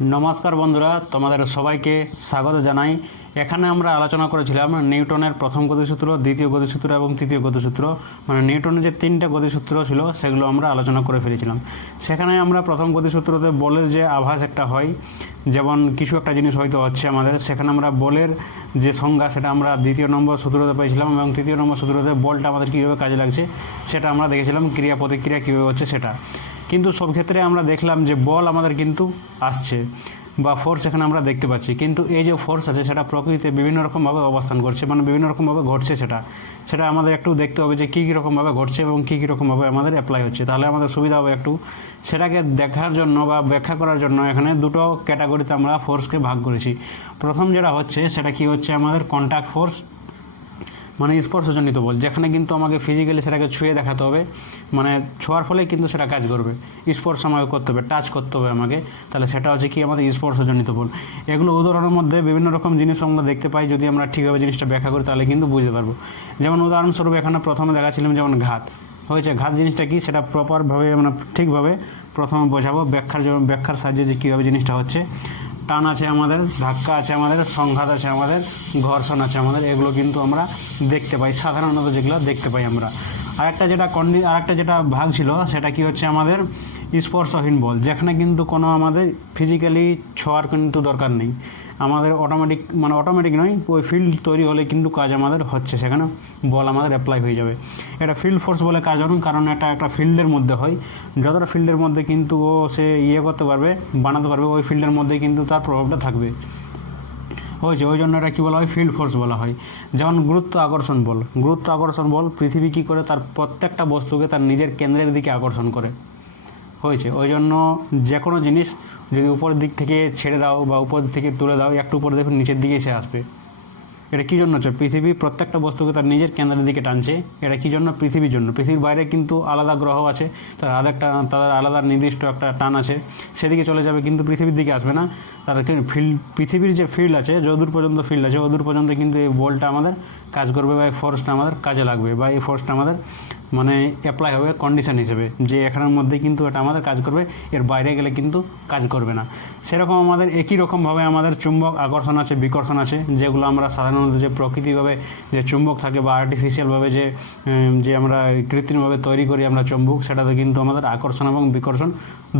নমস্কার বন্ধুরা, তোমাদের সবাইকে স্বাগত জানাই। এখানে আমরা আলোচনা করেছিলাম নিউটনের প্রথম গতিসূত্র, দ্বিতীয় গতিসূত্র এবং তৃতীয় গতিসূত্র। মানে নিউটনের যে তিনটে গতিসূত্র ছিল, সেগুলো আমরা আলোচনা করে ফেলেছিলাম। সেখানে আমরা প্রথম গতিসূত্রতে বলের যে আভাস একটা হয়, যেমন কিছু একটা জিনিস হয়তো হচ্ছে আমাদের। সেখানে আমরা বলের যে সংজ্ঞা, সেটা আমরা দ্বিতীয় নম্বর সূত্রতে পেয়েছিলাম এবং তৃতীয় নম্বর সূত্রতে বলটা আমাদের কীভাবে কাজে লাগছে, সেটা আমরা দেখেছিলাম। ক্রিয়া প্রতিক্রিয়া কীভাবে হচ্ছে সেটা। কিন্তু সব ক্ষেত্রে আমরা দেখলাম যে বল আমাদের কিন্তু আসছে বা ফোর্স এখানে আমরা দেখতে পাচ্ছি। কিন্তু এই যে ফোর্স আছে, সেটা প্রকৃতিতে বিভিন্ন রকমভাবে অবস্থান করছে মানে বিভিন্ন রকমভাবে ঘটছে সেটা। সেটা আমাদের একটু দেখতে হবে যে কী কী রকমভাবে ঘটছে এবং কী কী রকমভাবে আমাদের অ্যাপ্লাই হচ্ছে। তাহলে আমাদের সুবিধা হবে একটু সেটাকে দেখার জন্য বা ব্যাখ্যা করার জন্য এখানে দুটো ক্যাটাগরিতে আমরা ফোর্সকে ভাগ করেছি। প্রথম যেটা হচ্ছে, সেটা কি হচ্ছে আমাদের কন্ট্যাক্ট ফোর্স মানে স্পর্শজনিত বল, যেখানে কিন্তু আমাকে ফিজিক্যালি সেটাকে ছুঁয়ে দেখাতে হবে মানে ছোঁয়ার ফলে কিন্তু সেটা কাজ করবে। স্পর্শ আমাকে করতে হবে টাচ করতে হবে আমাকে, তাহলে সেটা হচ্ছে কি আমাদের স্পর্শজনিত বল। এগুলো উদাহরণের মধ্যে বিভিন্ন রকম জিনিস আমরা দেখতে পাই, যদি আমরা ঠিকভাবে জিনিসটা ব্যাখ্যা করি তাহলে কিন্তু বুঝতে পারব। যেমন উদাহরণস্বরূপ এখানে প্রথমে দেখাচ্ছিলাম যেমন ঘাত। হয়েছে, ঘাত জিনিসটা কি? সেটা প্রপারভাবে মানে ঠিকভাবে প্রথমে বোঝাবো, ব্যাখ্যার ব্যাখ্যার সাহায্যে যে কীভাবে জিনিসটা হচ্ছে। টান আছে আমাদের, ধাক্কা আছে আমাদের, সংঘাত আছে আমাদের, ঘর্ষণ আছে আমাদের, এগুলো কিন্তু আমরা দেখতে পাই, সাধারণত যেগুলো দেখতে পাই আমরা। আর একটা যেটা কন্ডি, আরেকটা যেটা ভাগ ছিল, সেটা কি হচ্ছে আমাদের স্পর্শহীন বল, যেখানে কিন্তু কোনো আমাদের ফিজিক্যালি ছোঁয়ার কিন্তু দরকার নেই। আমাদের অটোমেটিক মানে অটোমেটিক নয়, ওই ফিল্ড তৈরি হলে কিন্তু কাজ আমাদের হচ্ছে সেখানে বল আমাদের অ্যাপ্লাই হয়ে যাবে। এটা ফিল্ড ফোর্স বলে কাজ হয় কারণ এটা একটা ফিল্ডের মধ্যে হয়। যতটা ফিল্ডের মধ্যে কিন্তু ও সে ইয়ে করতে পারবে, বানাতে পারবে, ওই ফিল্ডের মধ্যে কিন্তু তার প্রভাবটা থাকবে। হয়েছে, ওই জন্য এটা কী বলা হয়? ফিল্ড ফোর্স বলা হয়। যেমন গুরুত্ব আকর্ষণ বল। গুরুত্ব আকর্ষণ বল পৃথিবী কী করে তার প্রত্যেকটা বস্তুকে তার নিজের কেন্দ্রের দিকে আকর্ষণ করে। হয়েছে, ওই জন্য যে কোনো জিনিস যদি উপরের দিক থেকে ছেড়ে দাও বা উপর থেকে তুলে দাও, একটু উপরে দেখুন নিচের দিকে এসে আসবে। এটা কী জন্য পৃথিবী প্রত্যেকটা বস্তুকে তার নিজের কেন্দ্রের দিকে টানছে। এটা কী জন্য? পৃথিবীর জন্য। পৃথিবীর বাইরে কিন্তু আলাদা গ্রহ আছে। তার আলাদা তাদের আলাদা নির্দিষ্ট একটা টান আছে। সেদিকে চলে যাবে কিন্তু পৃথিবীর দিকে আসবে না। তার ফিল্ড, পৃথিবীর যে ফিল্ড আছে, যদূর পর্যন্ত ফিল্ড আছে ওদূর পর্যন্ত কিন্তু এই বলটা আমাদের কাজ করবে বা এই ফোর্সটা আমাদের কাজে লাগবে বা এই ফোর্সটা আমাদের মানে অ্যাপ্লাই হবে কন্ডিশন হিসেবে, যে এখানের মধ্যে কিন্তু এটা আমাদের কাজ করবে, এর বাইরে গেলে কিন্তু কাজ করবে না। সেরকম আমাদের একই রকমভাবে আমাদের চুম্বক আকর্ষণ আছে, বিকর্ষণ আছে, যেগুলো আমরা সাধারণত যে প্রকৃতিভাবে যে চুম্বক থাকে বা আর্টিফিশিয়ালভাবে যে যে আমরা কৃত্রিমভাবে তৈরি করি আমরা চুম্বক, সেটাতে কিন্তু আমাদের আকর্ষণ এবং বিকর্ষণ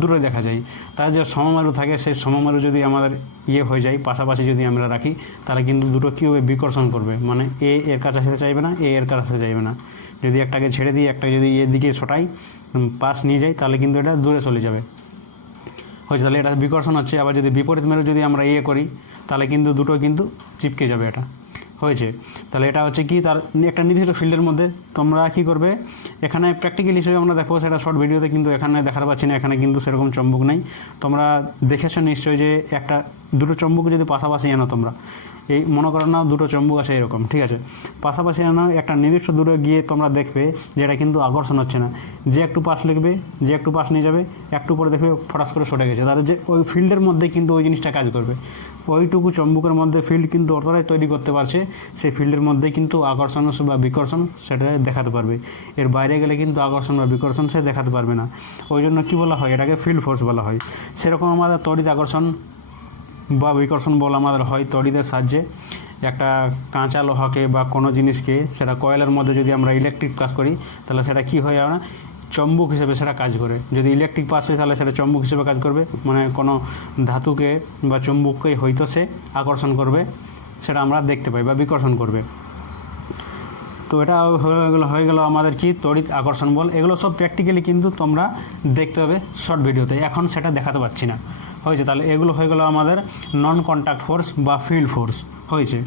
দূরে দেখা যায়। তার যে সমমারু থাকে, সেই সমমারু যদি আমাদের ইয়ে হয়ে যায়, পাশাপাশি যদি আমরা রাখি, তাহলে কিন্তু দুটো কী হবে বিকর্ষণ করবে? মানে এ এর কাছে চাইবে না এ এর কাছে চাইবে না। যদি একটাকে ছেড়ে দিই, একটা যদি এর দিকে ছটাই পাশ নিয়ে যাই, তাহলে কিন্তু এটা দূরে চলে যাবে। হয়েছে, তাহলে এটা বিকর্ষণ হচ্ছে। আবার যদি বিপরীত মেরু যদি আমরা ইয়ে করি, তাহলে কিন্তু দুটো কিন্তু চিপকে যাবে এটা। হয়েছে, তাহলে এটা হচ্ছে কি, তার একটা নির্দিষ্ট ফিল্ডের মধ্যে তোমরা কি করবে, এখানে প্র্যাকটিক্যাল হিসেবে আমরা দেখো, সেটা শর্ট ভিডিওতে কিন্তু এখানে দেখাতে পাচ্ছি না, এখানে কিন্তু সেরকম চম্বুক নেই। তোমরা দেখেছ নিশ্চয়ই যে একটা, দুটো চম্বুক যদি পাশাপাশি আনো তোমরা এই মনে করো না দুটো চম্বুক আছে এরকম, ঠিক আছে? পাশাপাশি আনো একটা নির্দিষ্ট দূরে গিয়ে তোমরা দেখবে যে এটা কিন্তু আকর্ষণ হচ্ছে না। যে একটু পাশ লিখবে, যে একটু পাশ নিয়ে যাবে, একটু পরে দেখবে ফটাস করে সরে গেছে। তাহলে যে ওই ফিল্ডের মধ্যে কিন্তু ওই জিনিসটা কাজ করবে। ওইটুকু চম্বুকের মধ্যে ফিল্ড কিন্তু অতটাই তৈরি করতে পারছে সেই ফিল্ডের মধ্যে কিন্তু আকর্ষণ বা বিকর্ষণ সেটা দেখাতে পারবে। এর বাইরে গেলে কিন্তু আকর্ষণ বা বিকর্ষণ সে দেখাতে পারবে না। ওই জন্য কী বলা হয়? এটাকে ফিল্ড ফোর্স বলা হয়। সেরকম আমাদের তড়িৎ আকর্ষণ বা বিকর্ষণ বল আমাদের হয় তড়িদের সাহায্যে। একটা কাঁচা লোহাকে বা কোনো জিনিসকে, সেটা কয়েলের মধ্যে যদি আমরা ইলেকট্রিক কাজ করি, তাহলে সেটা কি হয় আমরা? চম্বুক হিসেবে সেটা কাজ করে। যদি ইলেকট্রিক পাস হয়, তাহলে সেটা চম্বুক হিসেবে কাজ করবে। মানে কোনো ধাতুকে বা চম্বুককে হয়তো সে আকর্ষণ করবে, সেটা আমরা দেখতে পাই বা বিকর্ষণ করবে। তো এটা হয়ে গেলো হয়ে গেলো আমাদের কি? তড়িৎ আকর্ষণ বল। এগুলো সব প্র্যাকটিক্যালি কিন্তু তোমরা দেখতে হবে শর্ট ভিডিওতে এখন সেটা দেখাতে পারছি না। হয়েছে, তাহলে এগুলো হয়ে গেলো আমাদের নন কন্ট্যাক্ট ফোর্স বা ফিল্ড ফোর্স হয়েছে।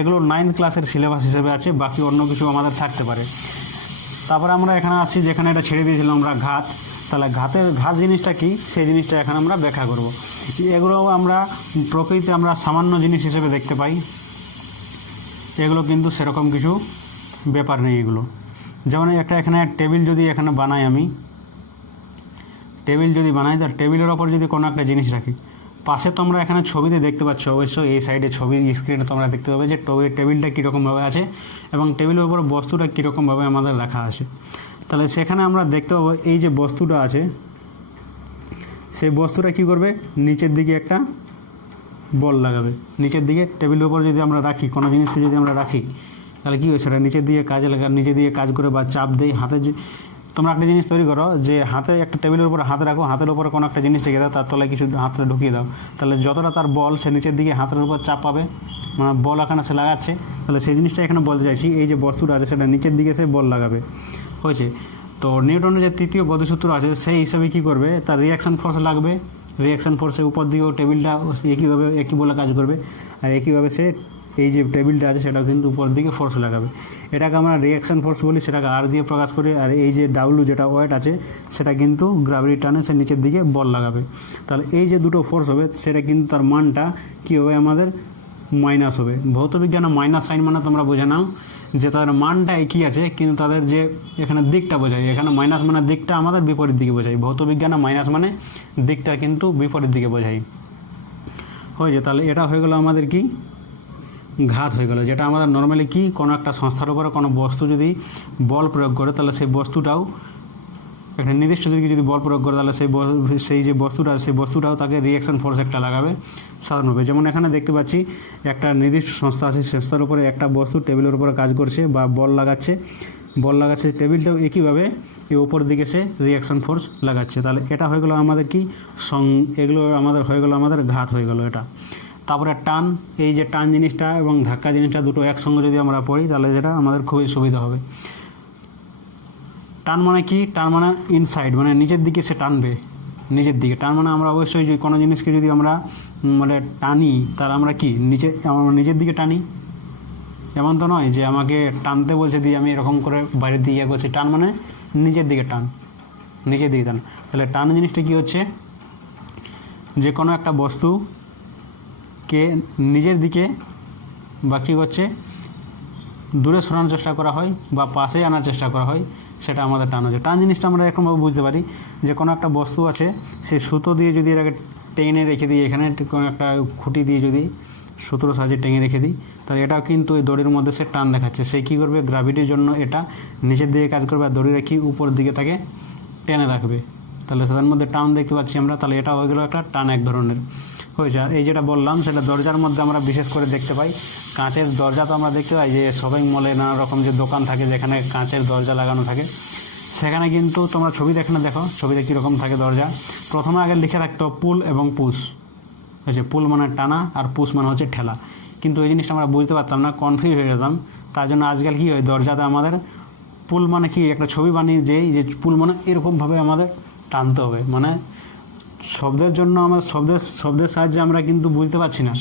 এগুলো নাইন্থ ক্লাসের সিলেবাস হিসেবে আছে, বাকি অন্য কিছু আমাদের থাকতে পারে। তারপরে আমরা এখানে আসছি, যেখানে এটা ছেড়ে দিয়েছিলাম আমরা ঘাত। তাহলে ঘাতের, ঘাত জিনিসটা কি? সেই জিনিসটা এখানে আমরা ব্যাখ্যা করব। এগুলো আমরা প্রকৃতিতে আমরা সামান্য জিনিস হিসেবে দেখতে পাই। এগুলো কিন্তু সেরকম কিছু ব্যাপার নেই এগুলো। যেমন একটা এখানে টেবিল যদি এখানে বানাই আমি টেবিল যদি বানাই, তার টেবিলের ওপর যদি কোনো একটা জিনিস রাখি। পাশে তোমরা এখানে ছবিতে দেখতে পাচ্ছ, অবশ্যই এই সাইডে ছবি স্ক্রিনে তোমরা দেখতে পাবে যে টেবিল- টেবিলটা কীরকমভাবে আছে এবং টেবিলের উপর বস্তুটা কীরকমভাবে আমাদের রাখা আছে। তাহলে সেখানে আমরা দেখতে পাবো, এই যে বস্তুটা আছে, সেই বস্তুটা কি করবে? নিচের দিকে একটা বল লাগাবে। নিচের দিকে টেবিলের উপর যদি আমরা রাখি, কোনো জিনিসকে যদি আমরা রাখি, তাহলে কী হয় সেটা নিচের দিকে কাজে লাগা নিচের দিকে কাজ করে বা চাপ দেয়, হাতে তোমরা একটা জিনিস তৈরি করো যে হাতে একটা টেবিলের উপর হাত রাখো, হাতের উপরে কোনো একটা জিনিস রেখে দাও, তার তলায় কিছু হাতটা ঢুকিয়ে দাও। তাহলে যতটা তার বল সে নিচের দিকে হাতের উপর চাপ পাবে মানে বল এখানে সে লাগাচ্ছে, তাহলে সেই জিনিসটা এখানে বলতে চাইছি, এই যে বস্তুটা আছে সেটা নিচের দিকে সে বল লাগাবে। হয়েছে? তো নিউটনের যে তৃতীয় গতিসূত্র আছে, সেই হিসাবে কী করবে? তার রিয়াকশন ফোর্স লাগবে রিয়াকশন ফোর্সের উপর দিয়েও টেবিলটা একইভাবে একই বলে কাজ করবে, আর একইভাবে সে এই যে টেবিলটা আছে সেটাও কিন্তু উপর দিকে ফোর্স লাগাবে। এটাকে আমরা রিয়াকশন ফোর্স বলি, সেটাকে আর দিয়ে প্রকাশ করি, আর এই যে ডাব্লু যেটা ওয়েট আছে, সেটা কিন্তু গ্রাভিটি টানে সে নিচের দিকে বল লাগাবে। তাহলে এই যে দুটো ফোর্স হবে, সেটা কিন্তু তার মানটা কী হবে আমাদের? মাইনাস হবে। ভৌতবিজ্ঞানে মাইনাস সাইন মানে তোমরা বুঝে নাও যে তাদের মানটা একই আছে, কিন্তু তাদের যে এখানে দিকটা বোঝায়। এখানে মাইনাস মানে দিকটা আমাদের বিপরীত দিকে বোঝায়। ভৌতবিজ্ঞানে মাইনাস মানে দিকটা কিন্তু বিপরীত দিকে বোঝায়। হয়েছে তাহলে এটা হয়ে গেল আমাদের কি? ঘাত হয়ে গেল। যেটা আমাদের নর্মালি কি? কোনো একটা সংস্থার উপরে কোনো বস্তু যদি বল প্রয়োগ করে, তাহলে সেই বস্তুটাও একটা নির্দিষ্ট দিকে যদি বল প্রয়োগ করে, তাহলে সেই সেই যে বস্তুটা সেই বস্তুটাও তাকে রিয়াকশন ফোর্স একটা লাগাবে সাধারণভাবে যেমন এখানে দেখতে পাচ্ছি, একটা নির্দিষ্ট সংস্থা আছে, সংস্থার উপরে একটা বস্তু টেবিলের উপরে কাজ করছে বা বল লাগাচ্ছে। বল লাগাচ্ছে, টেবিলটাও একইভাবে এই ওপর দিকে সে রিয়াকশন ফোর্স লাগাচ্ছে। তাহলে এটা হয়ে গেলো আমাদের কি? সং এগুলো আমাদের হয়ে গেলো আমাদের ঘাত হয়ে গেলো এটা। তারপরে টান, এই যে টান জিনিসটা এবং ধাক্কা জিনিসটা দুটো একসঙ্গে যদি আমরা পড়ি, তাহলে যেটা আমাদের খুবই সুবিধা হবে। টান মানে কি? টান মানে ইনসাইড মানে নিচের দিকে সে টানবে, নিচের দিকে। টান মানে আমরা অবশ্যই যে কোনো জিনিসকে যদি আমরা মানে টানি, তাহলে আমরা কি? নিচে, আমরা নিচের দিকে টানি? এমন তো নয় যে আমাকে টানতে বলছে দিয়ে আমি এরকম করে বাইরের দিকে করছি টান মানে নিচের দিকে টান, নিচের দিকে টান। তাহলে টান জিনিসটা কি হচ্ছে? যে কোনো একটা বস্তুকে নিজের দিকে বা কী করছে দূরে সরানোর চেষ্টা করা হয় বা পাশে আনার চেষ্টা করা হয়, সেটা আমাদের টান হচ্ছে। টান জিনিসটা আমরা এরকমভাবে বুঝতে পারি যে কোনো একটা বস্তু আছে, সেই সুতো দিয়ে যদি এটাকে টেনে রেখে দিই, এখানে কোনো একটা খুঁটি দিয়ে যদি সুতোর সাহায্যে টেনে রেখে দিই, তাহলে এটাও কিন্তু ওই দড়ির মধ্যে সে টান দেখাচ্ছে। সে কী করবে? গ্রাভিটির জন্য এটা নিচের দিকে কাজ করবে আর দড়ি রেখে উপর দিকে তাকে টেনে রাখবে। তাহলে সেটার মধ্যে টান দেখতে পাচ্ছি আমরা, তাহলে এটা হয়ে গেলো একটা টান এক ধরনের। হয়েছে। এই যেটা বললাম, সেটা দরজার মধ্যে আমরা বিশেষ করে দেখতে পাই। কাঁচের দরজা তো আমরা দেখতে পাই যে শপিং মলে নানা রকম যে দোকান থাকে, যেখানে কাঁচের দরজা লাগানো থাকে। সেখানে কিন্তু তোমরা ছবি দেখে না, দেখো ছবিতে কীরকম থাকে দরজা। প্রথমে আগে লিখে রাখতো পুল এবং পুশ হচ্ছে পুল মানে টানা, আর পুশ মানে হচ্ছে ঠেলা। কিন্তু এই জিনিসটা আমরা বুঝতে পারতাম না কনফিউজ হয়ে যেতাম। তার জন্য আজকাল কী হয়, দরজাতে আমাদের পুল মানে কি? একটা ছবি বানিয়ে যেই যে পুল মানে এরকমভাবে আমাদের টানতে হবে। মানে শব্দের জন্য আমরা, শব্দের শব্দের সাহায্যে আমরা কিন্তু বুঝতে পারছি না।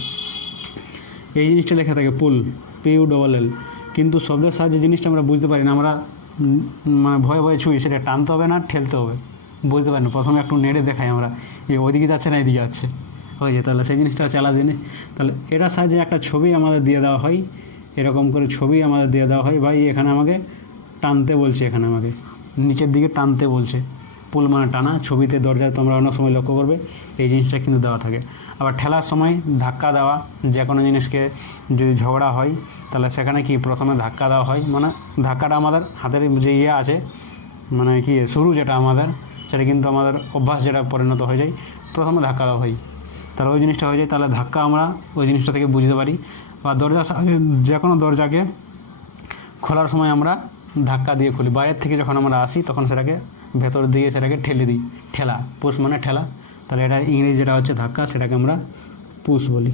এই জিনিসটা লেখা থাকে, pull P U double L কিন্তু শব্দের সাহায্যে জিনিসটা আমরা বুঝতে পারি না। আমরা মানে ভয়ে ভয়ে ছুঁই, সেটা টানতে হবে না, ঠেলতে হবে। বুঝতে পারি না। প্রথমে একটু নেড়ে দেখাই আমরা। এই ওইদিকে যাচ্ছে না এদিকে যাচ্ছে। হয়ে যায় তাহলে সেই জিনিসটা আলাদা জিনিস। তাহলে এটার সাহায্যে একটা ছবি আমাদের দিয়ে দেওয়া হয়। এরকম করে ছবি আমাদের দিয়ে দেওয়া হয়। ভাই, এখানে আমাকে টানতে বলছে, এখানে আমাকে। নিচের দিকে টানতে বলছে। পুল মানে টানা, ছবিতে দরজায় তোমরা অনেক সময় লক্ষ্য করবে, এই জিনিসটা কিন্তু দেওয়া থাকে। আবার ঠেলার সময় ধাক্কা দেওয়া, যে কোনো জিনিসকে যদি ঝগড়া হয়, তাহলে সেখানে কি প্রথমে ধাক্কা দেওয়া হয়? মানে ধাক্কাটা আমাদের হাতের যে ইয়ে আছে মানে কি, শুরু যেটা আমাদের, সেটা কিন্তু আমাদের অভ্যাস যেটা পরিণত হয়ে যায়, প্রথমে ধাক্কা দেওয়া হয়। তাহলে ওই জিনিসটা হয়ে যায়, তাহলে ধাক্কা আমরা ওই জিনিসটা থেকে বুঝতে পারি। বা দরজা যে কোনো দরজাকে খোলার সময় আমরা ধাক্কা দিয়ে খুলি। বাইরের থেকে যখন আমরা আসি, তখন সেটাকে ভেতর দিকে সেটাকে ঠেলে দিই। ঠেলা পুশ মানে ঠেলা। তাহলে এটা ইংরেজি যেটা হচ্ছে ধাক্কা, সেটাকে আমরা পুশ বলি।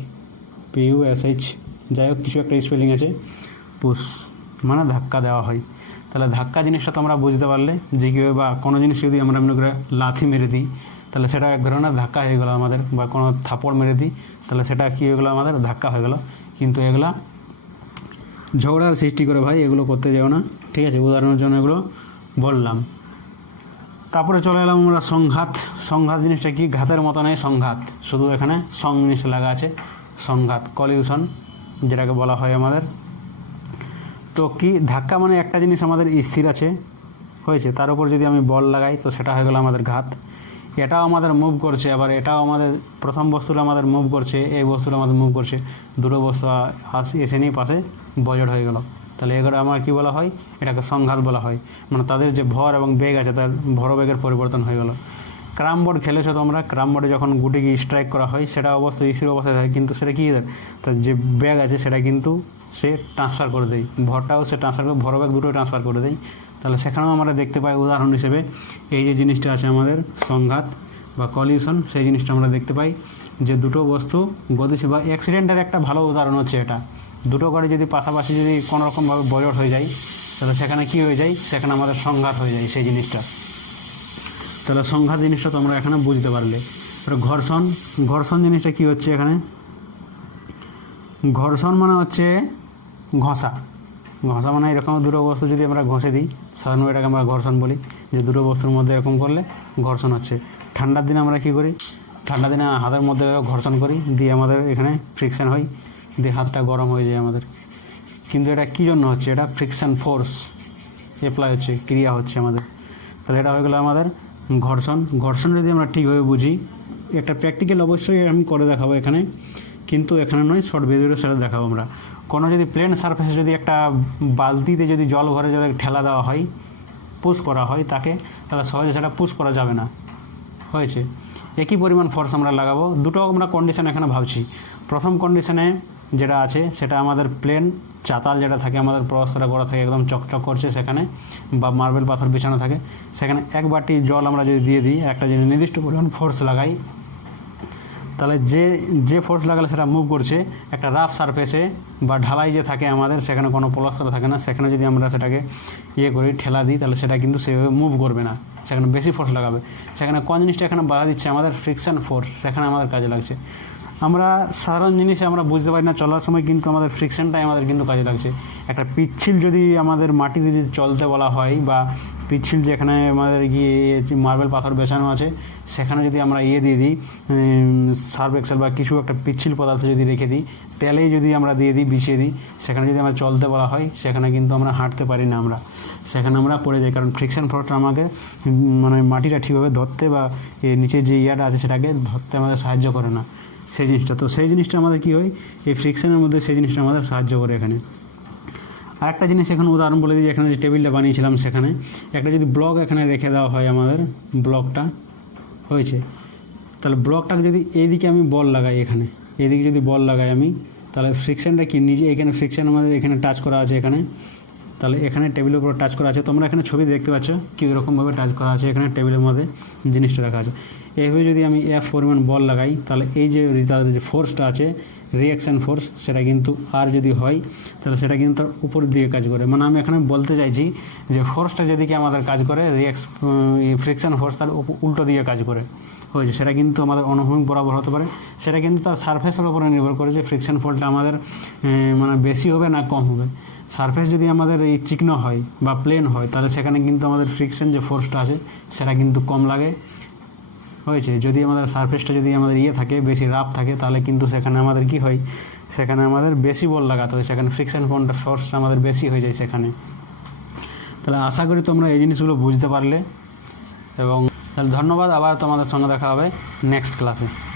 পি ইউ এস এইচ যাই হোক, কিছু একটা স্পেলিং আছে। পুশ মানে ধাক্কা দেওয়া হয়। তাহলে ধাক্কা জিনিসটা তোমরা বুঝতে পারলে যে কীভাবে বা কোনো জিনিস যদি আমরা এমনি করে লাথি মেরে দিই, তাহলে সেটা এক ধরনের ধাক্কা হয়ে গেলো আমাদের, বা কোনো থাপড় মেরে দিই, তাহলে সেটা কী হয়ে গেলো আমাদের? ধাক্কা হয়ে গেলো। কিন্তু এগুলা ঝগড়ার সৃষ্টি করে ভাই, এগুলো করতে যাও না। ঠিক আছে, উদাহরণের জন্য এগুলো বললাম। তারপরে চলে এলাম আমরা সংঘাত। সংঘাত জিনিসটা কি? ঘাতের মতো নেই সংঘাত। শুধু এখানে সং জিনিস লাগা আছে, সংঘাত, কলিউশন, যেটাকে বলা হয় আমাদের। তো কি? ধাক্কা মানে একটা জিনিস আমাদের স্থির আছে, হয়েছে। তার উপর যদি আমি বল লাগাই, তো সেটা হয়ে গেল আমাদের ঘাত। এটাও আমাদের মুভ করছে, আবার এটাও আমাদের, প্রথম বস্তুটা আমাদের মুভ করছে, এই বস্তুটা আমাদের মুভ করছে। দুটো বস্তু এসে নিয়ে পাশে বজট হয়ে গেল। তাহলে এগুলো আমার কি বলা হয়? এটাকে সংঘাত বলা হয়। মানে তাদের যে ভর এবং বেগ আছে, তার ভরবেগের পরিবর্তন হয়ে গেল। ক্রাম বোর্ড খেলেছো তোমরা? ক্রাম বোর্ডে যখন গুটিকে স্ট্রাইক করা হয়, সেটা অবশ্যই স্থির অবস্থায় থাকে, কিন্তু সেটা কি তার যে ব্যাগ আছে, সেটা কিন্তু সে ট্রান্সফার করে দেয়। ভরটাও সে ট্রান্সফার করে, ভর ব্যাগ দুটো ট্রান্সফার করে দেয়। তাহলে সেখানেও আমরা দেখতে পাই উদাহরণ হিসেবে, এই যে জিনিসটা আছে আমাদের সংঘাত বা কলিউশন সেই জিনিসটা আমরা দেখতে পাই যে দুটো বস্তু গতিশীল বা অ্যাক্সিডেন্টের একটা ভালো উদাহরণ হচ্ছে এটা। দুটো গাড়ি যদি পাশাপাশি যদি কোনো রকমভাবে বজট হয়ে যায়, তাহলে সেখানে কি হয়ে যায়? সেখানে আমাদের সংঘাত হয়ে যায় সেই জিনিসটা। তাহলে সংঘাত জিনিসটা তোমরা এখানে বুঝতে পারলে। ঘর্ষণ ঘর্ষণ জিনিসটা কি হচ্ছে এখানে? ঘর্ষণ মানে হচ্ছে ঘষা। ঘষা মানে এরকম দুটো বস্তু যদি আমরা ঘষে দিই সাধারণত এটাকে আমরা ঘর্ষণ বলি। যে দুটো বস্তুর মধ্যে এরকম করলে ঘর্ষণ হচ্ছে। ঠান্ডার দিনে আমরা কী করি? ঠান্ডার দিনে হাতের মধ্যে ঘর্ষণ করি, দিয়ে আমাদের এখানে ফ্রিকশন হয়। দিয়ে হাতটা গরম হয়ে যায় আমাদের। কিন্তু এটা কী জন্য হচ্ছে? এটা ফ্রিকশন ফোর্স অ্যাপ্লাই হচ্ছে, ক্রিয়া হচ্ছে আমাদের। তাহলে এটা হয়ে গেলো আমাদের ঘর্ষণ। ঘর্ষণ যদি আমরা ঠিকভাবে বুঝি, একটা প্র্যাকটিক্যাল অবশ্যই আমি করে দেখাবো এখানে। কিন্তু এখানে নয় শর্ট ভিডিওটা সেটা দেখাবো আমরা। কোনো যদি প্লেন সারফেসে যদি একটা বালতিতে যদি জল ভরে যদি ঠেলা দেওয়া হয় পুশ করা হয় তাকে, তাহলে সহজে সেটা পুশ করা যাবে না। হয়েছে। একই পরিমাণ ফোর্স আমরা লাগাবো। দুটো আমরা কন্ডিশন এখানে ভাবছি। প্রথম কন্ডিশনে যেটা আছে, সেটা আমাদের প্লেন চাতাল যেটা থাকে, আমাদের প্রস্তরা করা থাকে একদম চকচক করছে সেখানে, বা মার্বেল পাথর বিছানো থাকে। সেখানে এক বাটি জল আমরা যদি দিয়ে দিই, একটা যদি নির্দিষ্ট পরিমাণ ফোর্স লাগাই, তাহলে যে যে ফোর্স লাগালে সেটা মুভ করছে, একটা রাফ সারফেসে বা ঢালাই যে থাকে আমাদের, সেখানে কোনো প্লাস্টার থাকে না। সেখানে যদি আমরা সেটাকে ইয়ে করি, ঠেলা দিই, তাহলে সেটা কিন্তু সেভাবে মুভ করবে না। সেখানে বেশি ফোর্স লাগাবে। সেখানে কোন জিনিসটা এখানে বাধা দিচ্ছে? আমাদের ফ্রিকশন ফোর্স সেখানে আমাদের কাজে লাগছে। আমরা সাধারণ জিনিসে আমরা বুঝতে পারি না, চলার সময় কিন্তু আমাদের ফ্রিকশনটাই আমাদের কিন্তু কাজে লাগছে। একটা পিচ্ছিল যদি আমাদের মাটিতে যদি চলতে বলা হয় বা পিচ্ছিল যেখানে আমাদের গিয়ে মার্বেল পাথর বেছানো আছে, সেখানে যদি আমরা ইয়ে দিয়ে দিই সার্ভ এক্সেল বা কিছু একটা পিচ্ছিল পদার্থ যদি রেখে দিই, তেলেই যদি আমরা দিয়ে দিই, বিছিয়ে দিই, সেখানে যদি আমরা চলতে বলা হয়, সেখানে কিন্তু আমরা হাঁটতে পারি না আমরা। সেখানে আমরা পড়ে যাই, কারণ ফ্রিকশন ফোর্সটা আমাকে মানে মাটিটা ঠিকভাবে ধরতে বা এর নিচে যে ইয়াটা আছে সেটাকে ধরতে আমাদের সাহায্য করে না। সেই জিনিসটা। তো সেই জিনিসটা আমাদের কী হয়? এই ফ্রিকশনের মধ্যে সেই জিনিসটা আমাদের সাহায্য করে এখানে। আরেকটা জিনিস এখানে উদাহরণ বলে দিই এখানে যে টেবিলটা বানিয়েছিলাম সেখানে। একটা যদি ব্লক এখানে রেখে দেওয়া হয় আমাদের ব্লকটা হয়েছে। তাহলে ব্লকটাকে যদি এইদিকে আমি বল লাগাই এখানে, এইদিকে যদি বল লাগাই আমি, তাহলে ফ্রিকশানটা কি? নিজে এখানে ফ্রিকশান আমাদের এখানে টাচ করা আছে এখানে। তাহলে এখানে টেবিলের উপর টাচ করা আছে। তোমরা এখানে ছবি দেখতে পাচ্ছ কীরকমভাবে টাচ করা আছে এখানে টেবিলের মধ্যে জিনিসটা রাখা আছে। এইভাবে যদি আমি এফ পরিমাণ বল লাগাই, তাহলে এই যে তাদের যে ফোর্সটা আছে রিয়াকশান ফোর্স সেটা কিন্তু আর যদি হয়, তাহলে সেটা কিন্তু তার উপর দিকে কাজ করে। মানে আমি এখানে বলতে চাইছি যে ফোর্সটা যেদিকে আমাদের কাজ করে রিয়াক্স ফ্রিকশন ফোর্স তার উল্টো দিকে কাজ করে। হয়েছে, সেটা কিন্তু আমাদের অনুভূমিক বরাবর হতে পারে। সেটা কিন্তু তার সারফেসের উপরে নির্ভর করে যে ফ্রিকশান ফলটা আমাদের মানে বেশি হবে না কম হবে। সারফেস যদি আমাদের এই চিকনো হয় বা প্লেন হয়, তাহলে সেখানে কিন্তু আমাদের ফ্রিকশন যে ফোর্সটা আছে, সেটা কিন্তু কম লাগে। হয়েছে। যদি আমাদের সারফেসটা যদি আমাদের ইয়ে থাকে, বেশি রাফ থাকে, তাহলে কিন্তু সেখানে আমাদের কি হয়? সেখানে আমাদের বেশি বল লাগাতে হয়। সেখানে ফ্রিকশন ফোর্সটা আমাদের বেশি হয়ে যায় সেখানে। তাহলে আশা করি তোমরা এই জিনিসগুলো বুঝতে পারলে। এবং তাহলে ধন্যবাদ। আবার তোমাদের সঙ্গে দেখা হবে নেক্সট ক্লাসে